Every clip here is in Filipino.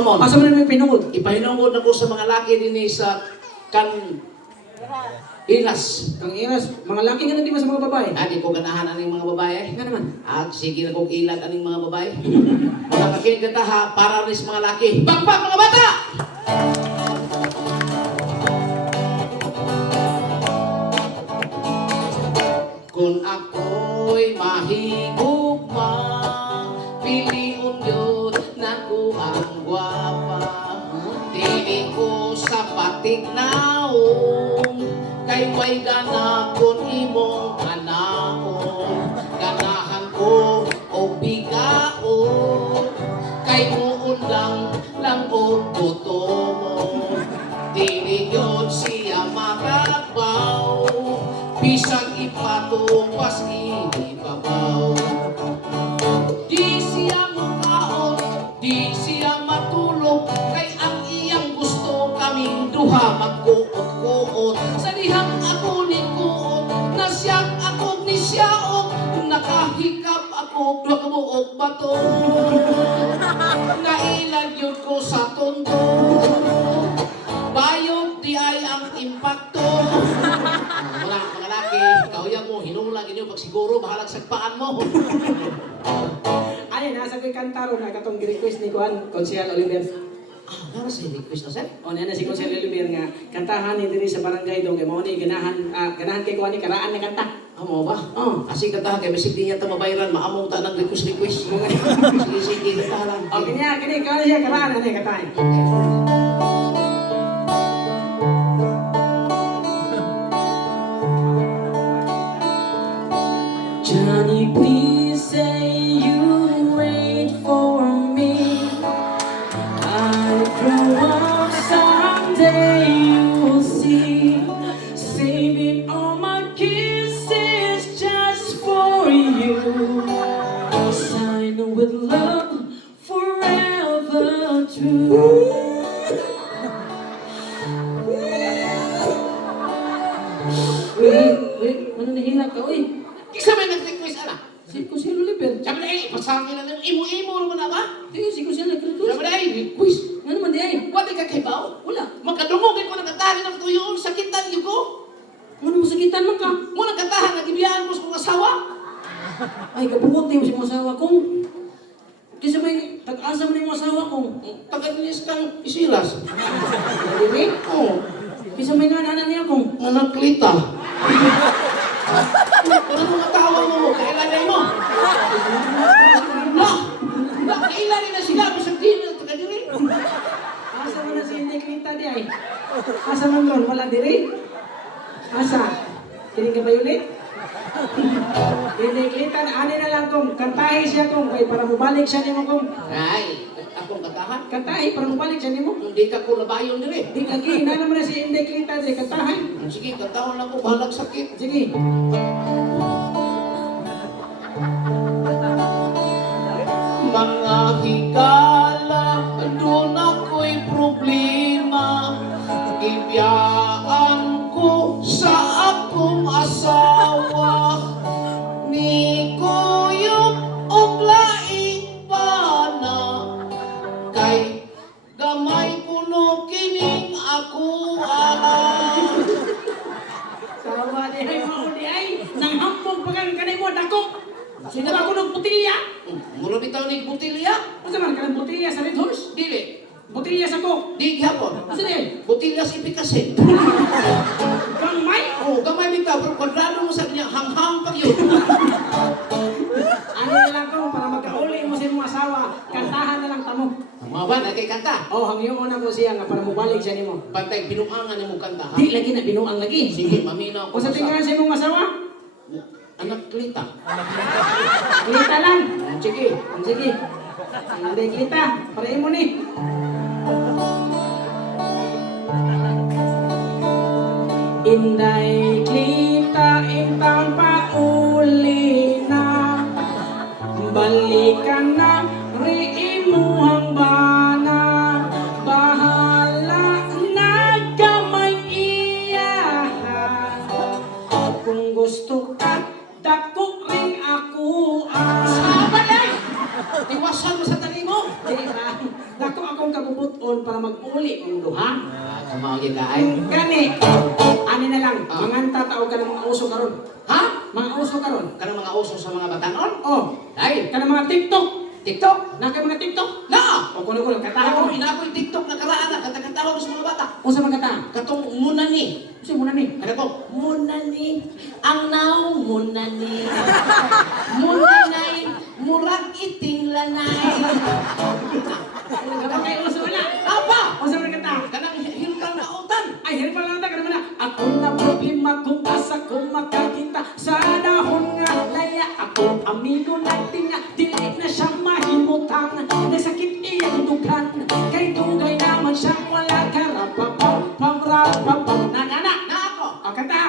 amon. Asa man may pinungod? Ipahinungod na ko sa mga laki din sa Ilas. Kang iras, mga laki nga di ba sa mga babae? Di ko ganahan aning mga babae. Nga naman. Sige na kong ilag aning mga babae. Mga kakinig ka ha, para rin sa mga laki. Bakbak mga bata! Kung ako'y mahigugma, piliun yun na ko ang gwapa. Dili ko sa patik naong, kay may ganakon imong anaon. Ganahan ko o bigaon, kay muon lang o buto mo. Dili yun siya makakbaw, bisag ipatupas inibabaw. Di siya mukaon, di siya matulog, kay ang iyang gusto kaming duha magkuot-kuot. Sa dihang ako ni kuot, nasyang ako ni siyaot, nakahikap ako duha kabuok bato. Nailag yun ko sa tondo, bayog di ay ang impacto. Mga laki, kauya mo, hinulag inyo pag siguro, bahalag sagpaan mo. Ay, nasa ko'y kantaro na katong gi-request ni Kuan, Konsehal Oliver. Ano sa request na sir? O na si Konsehal Oliver nga, kantahan ni diri sa barangay dong, kay mo ni ganahan kay Kuan ni karaan na kanta. Amo ba? Asig katahan kay basig di niya mabayaran, maamong ta ng request. Sige, katahan. O kini Kuan siya karaan na kantahan. Johnny, please say you wait for me. I'll grow up someday, you'll see. Saving all my kisses just for you. Sign with love forever true. Wait, ano nahilak ka, uy? Kisa may nag-request ana? Si Konsehal Oliver. Sabi na pasangin na lang, imo naman na ba? Di, si Konsehal nag-request. Sabi na request. Ano naman di ay? Wadi ka kay Bao? Wala. Makadungogin ko nagkatahan ng tuyo, sakitan yung ko. Ano mo sakitan man ka? Mo nagkatahan, nagibiyaan ko sa kong asawa. Ay, kabuot niyo si mong asawa kong. Kasi may tag-asa mo na yung asawa kong. Tagalinis kang isilas. Dili? Oo. Kasi may nananan niya kong. Anak Lita. Ano mga tawag mo? Kailanay mo? Kailanay na sila. Masang din. Tagadiri. Asa mo na si Hindi Kita di ay? Asa man doon? Wala diri? Asa? Kiling ka ba ulit? Hindi Kita na ani na lang kong. Kantahi siya kong. Kaya para mabalik siya ni mo kong. Ay, akong katahan. Kantahi para mabalik siya ni mo. Hindi ka ko labayon diri. Di lagi. Nana mo na si Hindi Kita di. Kantahi. Sige, katahon lang ko. Bahalag sakit. Sige. Mga higala, doon ako'y problema. Ibiyaan ko sa akong asawa. Ni kuyog og laing pana, kay gamay kuno kining ako. Sawa di ay mao di ay. Nang hambog pagang kanay mo dako. Sino ba ko ng butilya? Muro bitaw ni butilya? Ano man kanang butilya sa Red Horse? Dili. Butilya sa ko. Di gyapon. Asa di? Butilya si Picasso. Gamay. Oh, gamay bitaw pero kwadrado mo sa kanya hanghang pag yun. Ano na lang ko para magkauli mo sa imong asawa. Kantahan na lang tamo. Mga ba na kay kanta? Oh, hangyo na ko siya nga para mobalik siya nimo. Pantay binuangan ni mo kanta ha. Di lagi na binuang lagi. Sige, maminaw O sa tingahan sa imong asawa? Anak Lita. Kita lang. Sige. Sige. Hindi kita. Para mo ni. Inday kita intang pauli na. Balikan na riimuhang bana. Bahala na kamay iya. Kung gusto ka, dako ring ako. Sabat ay! Tiwasan mo sa tali mo. Dako ako imong kabubuton para mag-uli mong duha. Kumawag ka ay. Gani, ani na lang, Ah. manganta tao ka ng mga uso karon. Ha? Mga uso karon. Kanang mga uso sa mga batanon? Oh, Ay, ka ng mga TikTok. TikTok? Na ka mga TikTok. Na! O kuno-kuno, Ako, kataho. inako'y TikTok na karaan na katakatawag sa mga bata. Usa man kata. Katong munani. Usa mo na ni. Ano ko? Munani. Ang now, munani. Munanay. Murag iting lanay. Kapag kay uso na. Apa? Usa man kata. Kanang hilkang na utan. Ay, hindi pa lang ka naman na. Ako na problema kung asa ko makakita sa dahon nga laya. Ako amigo natin nga, dili na siyang mahimutang. Nasakit iyang dugan, kay dugay naman siyang wala karapapaw, pamrapapaw. Na. Na ako. O, kanta.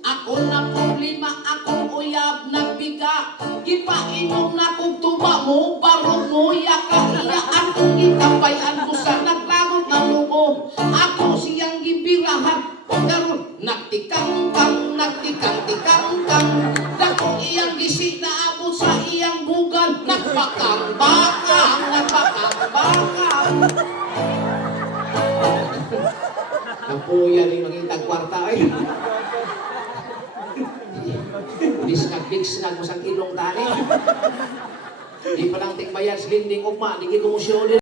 Ako na problema, akong uyab na biga. Gipainom na kong tuba mo, barong mo, yaka iya. Akong gitabayan ko sa naglagot na loob. Ako siyang gibirahan. Karon nagtikang-kang, nagtikang-tikang-kang. Dako iyang gisi na abot sa iyang bugan. Nagpakang-bakang, nagpakang-bakang. Napuyan yung nakita kwarta ay. Biskag-biskag mo sa ilong tani. Di pa lang tikbayan, silinding ugma, di gito mo siya ulit.